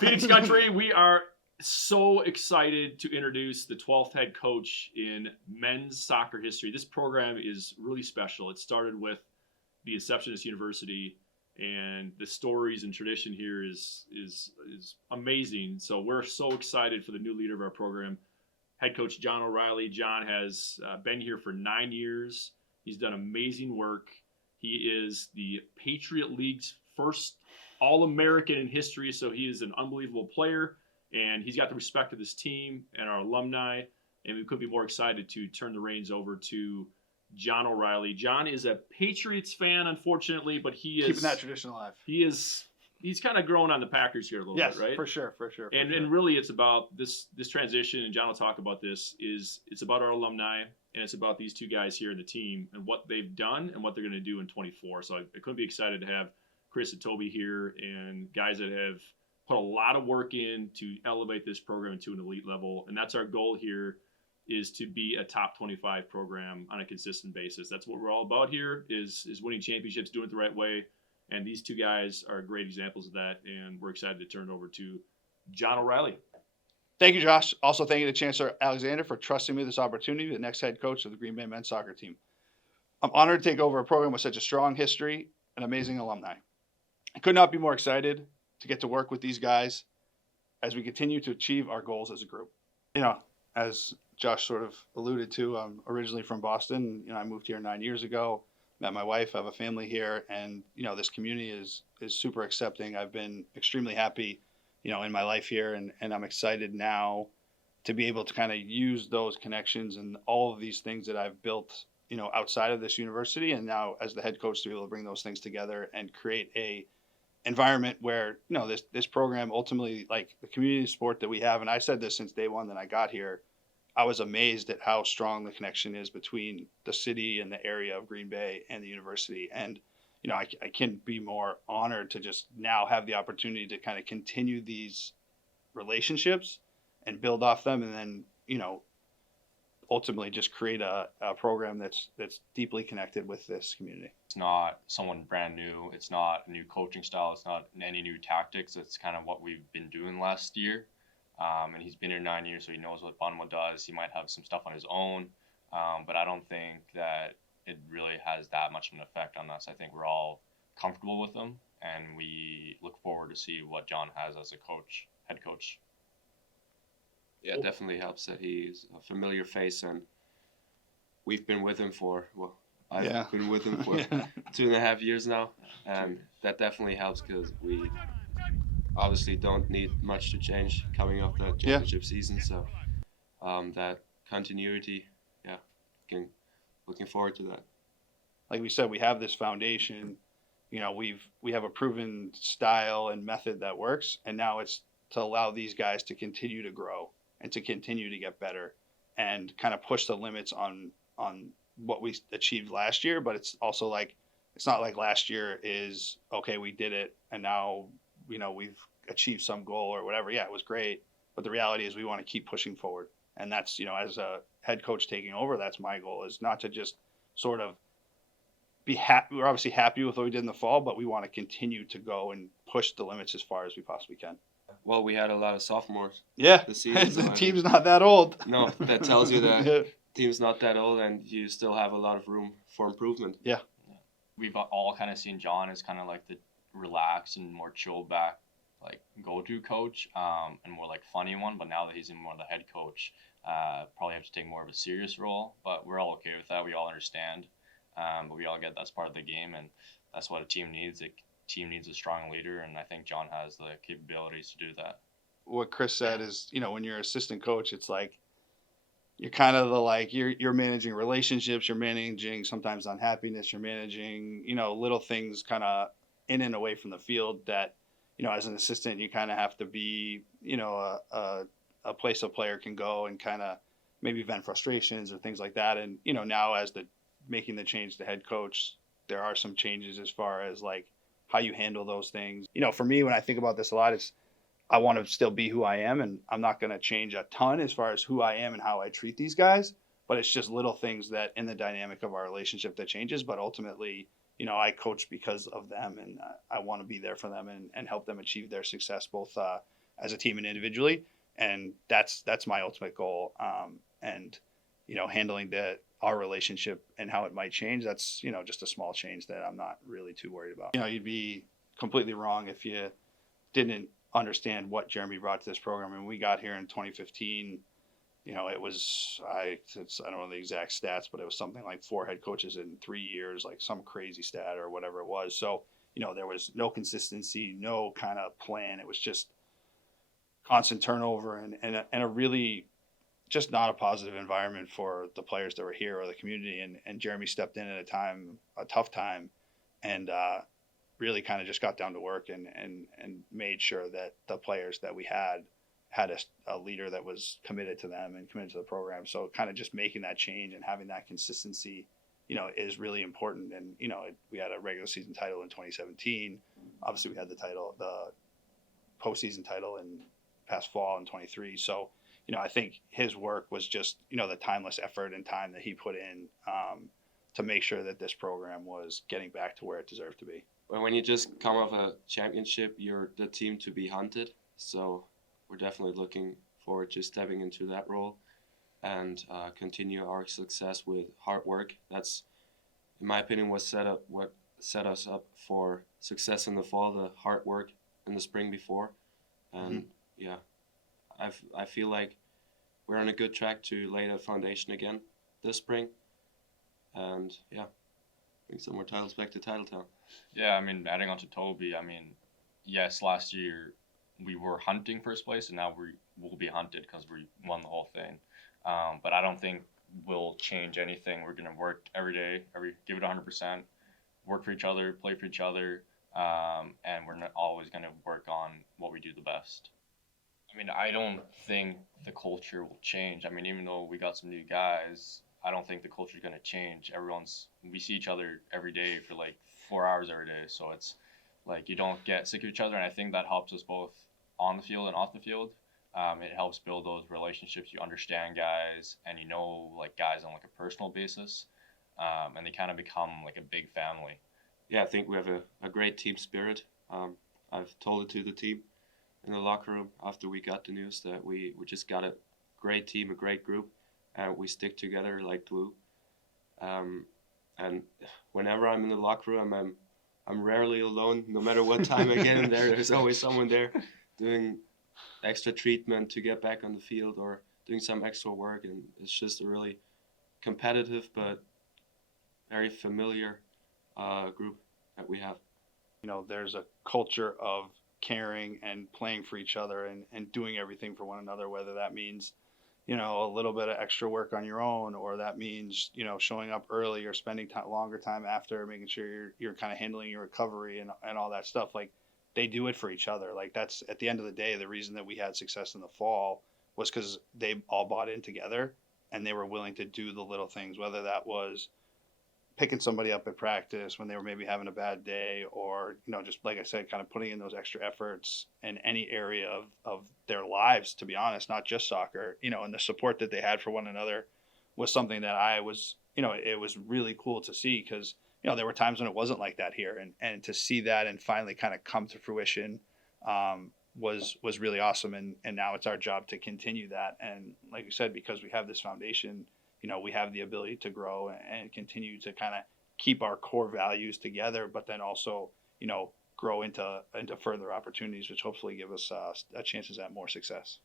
Phoenix Country, we are so excited to introduce the 12th head coach in men's soccer history. This program is really special. It started with the inception of this university, and the stories and tradition here is amazing. So we're so excited for the new leader of our program, head coach John O'Reilly. John has been here for 9 years. He's done amazing work. He is the Patriot League's first All-American in history, so he is an unbelievable player, and he's got the respect of this team and our alumni, and we couldn't be more excited to turn the reins over to John O'Reilly. John is a Patriots fan, unfortunately, but he is keeping that tradition alive. He's kind of growing on the Packers here a little bit, right? For sure. And really, it's about this transition, and John will talk about this. It's about our alumni, and it's about these two guys here in the team and what they've done and what they're going to do in 24. So I couldn't be excited to have Chris and Toby here, and guys that have put a lot of work in to elevate this program to an elite level, and that's our goal here, is to be a top 25 program on a consistent basis. That's what we're all about here, is winning championships, doing it the right way. And these two guys are great examples of that, and we're excited to turn it over to John O'Reilly. Thank you, Josh. Also, thank you to Chancellor Alexander for trusting me with this opportunity, the next head coach of the Green Bay men's soccer team. I'm honored to take over a program with such a strong history and amazing alumni. I could not be more excited to get to work with these guys as we continue to achieve our goals as a group. As Josh sort of alluded to, I'm originally from Boston. I moved here 9 years ago. Met my wife, I have a family here, and this community is super accepting. I've been extremely happy, in my life here, and I'm excited now to be able to kind of use those connections and all of these things that I've built, outside of this university, and now as the head coach to be able to bring those things together and create a environment where this program ultimately, like the community sport that we have, and I said this since day one that I got here, I was amazed at how strong the connection is between the city and the area of Green Bay and the university. And, I can't be more honored to just now have the opportunity to kind of continue these relationships and build off them. And then, ultimately just create a program that's deeply connected with this community. It's not someone brand new. It's not a new coaching style. It's not any new tactics. It's kind of what we've been doing last year. And he's been here 9 years, so he knows what Bonmo does. He might have some stuff on his own, but I don't think that it really has that much of an effect on us. I think we're all comfortable with him, and we look forward to see what John has as a coach, head coach. Yeah, it definitely helps that he's a familiar face, and we've been with him I've been with him for 2.5 years now, and that definitely helps because we obviously don't need much to change coming off that championship season. So that continuity, looking forward to that. Like we said, we have this foundation. We have a proven style and method that works, and now it's to allow these guys to continue to grow and to continue to get better and kind of push the limits on what we achieved last year. But it's also like, it's not like last year is, okay, we did it and now, we've achieved some goal or whatever. Yeah, it was great. But the reality is we want to keep pushing forward. And that's, as a head coach taking over, that's my goal, is not to just sort of be happy. We're obviously happy with what we did in the fall, but we want to continue to go and push the limits as far as we possibly can. Well, we had a lot of sophomores. Yeah, this season. The team's not that old. No, that tells you that team's not that old, and you still have a lot of room for improvement. Yeah. We've all kind of seen John as kind of like the relaxed and more chill back, like go-to coach, and more like funny one. But now that he's in more of the head coach, probably have to take more of a serious role. But we're all okay with that. We all understand. But we all get that's part of the game, and that's what a team needs. A team needs a strong leader, and I think John has the capabilities to do that. What Chris said is, when you're assistant coach, it's like you're kind of you're managing relationships, you're managing sometimes unhappiness, you're managing, little things kind of in and away from the field that, as an assistant, you kind of have to be, a place a player can go and kind of maybe vent frustrations or things like that. And, now as making the change to head coach, there are some changes as far as how you handle those things. For me, when I think about this a lot, I want to still be who I am, and I'm not going to change a ton as far as who I am and how I treat these guys, but it's just little things that in the dynamic of our relationship that changes. But ultimately, I coach because of them, and I want to be there for them and help them achieve their success, both as a team and individually. And that's my ultimate goal. And, you know, handling our relationship and how it might change, that's, you know, just a small change that I'm not really too worried about. You know, you'd be completely wrong if you didn't understand what Jeremy brought to this program. And we got here in 2015, you know, it was, I don't know the exact stats, but it was something like 4 head coaches in 3 years, like some crazy stat or whatever it was. So, you know, there was no consistency, no kind of plan. It was just constant turnover and a really just not a positive environment for the players that were here or the community. And Jeremy stepped in at a tough time, and really kind of just got down to work and made sure that the players that we had a leader that was committed to them and committed to the program. So kind of just making that change and having that consistency, you know, is really important. And, you know, we had a regular season title in 2017. Obviously we had the postseason title in past fall in 23. So, you know, I think his work was just, you know, the timeless effort and time that he put in to make sure that this program was getting back to where it deserved to be. When you just come off a championship, you're the team to be hunted. So we're definitely looking forward to stepping into that role and continue our success with hard work. That's, in my opinion, what set us up for success in the fall, the hard work in the spring before. And yeah, I feel like we're on a good track to lay the foundation again this spring. And yeah, bring some more titles back to Titletown. Yeah, I mean, adding on to Toby, I mean, yes, last year we were hunting first place, and now we'll be hunted because we won the whole thing. But I don't think we'll change anything. We're gonna work every day, give it 100%, work for each other, play for each other, and we're not always gonna work on what we do the best. I mean, I don't think the culture will change. I mean, even though we got some new guys, I don't think the culture is gonna change. We see each other every day for like 4 hours every day, so it's like you don't get sick of each other, and I think that helps us both on the field and off the field. It helps build those relationships. You understand guys, and you know like guys on like a personal basis, and they kind of become like a big family. Yeah, I think we have a great team spirit. I've told it to the team in the locker room after we got the news that we just got a great team, a great group, and we stick together like glue. And whenever I'm in the locker room, I'm rarely alone. No matter what time I get in there, there's always someone there doing extra treatment to get back on the field or doing some extra work. And it's just a really competitive but very familiar group that we have. You know, there's a culture of caring and playing for each other and doing everything for one another, whether that means, you know, a little bit of extra work on your own, or that means, you know, showing up early or spending longer time after, making sure you're kind of handling your recovery and all that stuff. Like, they do it for each other. Like, that's at the end of the day, the reason that we had success in the fall was because they all bought in together and they were willing to do the little things, whether that was picking somebody up at practice when they were maybe having a bad day, or, you know, just like I said, kind of putting in those extra efforts in any area of their lives, to be honest, not just soccer, you know. And the support that they had for one another was something that I was, you know, it was really cool to see, because, you know, there were times when it wasn't like that here, and to see that and finally kind of come to fruition was really awesome. And now it's our job to continue that. And like you said, because we have this foundation, you know, we have the ability to grow and continue to kind of keep our core values together, but then also, you know, grow into further opportunities, which hopefully give us chances at more success.